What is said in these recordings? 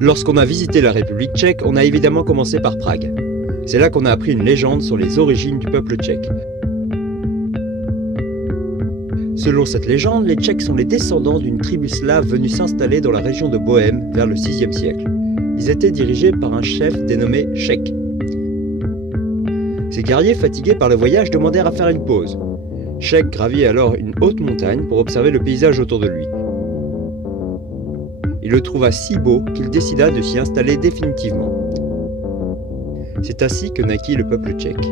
Lorsqu'on a visité la République tchèque, on a évidemment commencé par Prague. C'est là qu'on a appris une légende sur les origines du peuple tchèque. Selon cette légende, les Tchèques sont les descendants d'une tribu slave venue s'installer dans la région de Bohême vers le VIe siècle. Ils étaient dirigés par un chef dénommé Šek. Ces guerriers, fatigués par le voyage, demandèrent à faire une pause. Šek gravit alors une haute montagne pour observer le paysage autour de lui. Il le trouva si beau qu'il décida de s'y installer définitivement. C'est ainsi que naquit le peuple tchèque.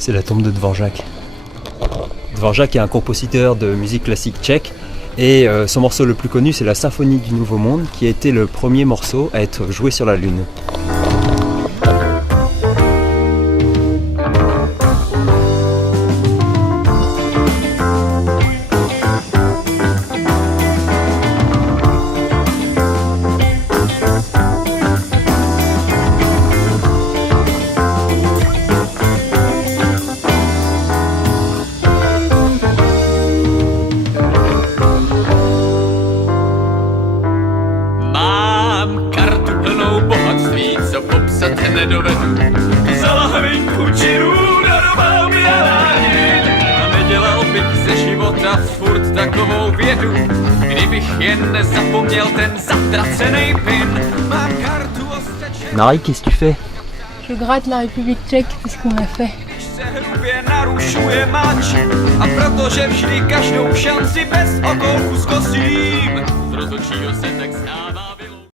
C'est la tombe de Dvorak. Dvorak est un compositeur de musique classique tchèque et son morceau le plus connu c'est la Symphonie du Nouveau Monde qui a été le premier morceau à être joué sur la Lune. Nedovedu. Za lahvinku čirů narval by Aladin a nedělal bych ze života furt takovou vědu, kdybych jen nezapomněl ten zatracený pin. Mám kartu ostečenou. Marie, qu'est-ce que tu fais? Je gratte la République tchèque, c'est ce qu'on a fait. Když se hrubě narušuje mač a protože vždy každou šanci bez okolku zkosím, z rozhodčího se tak stává.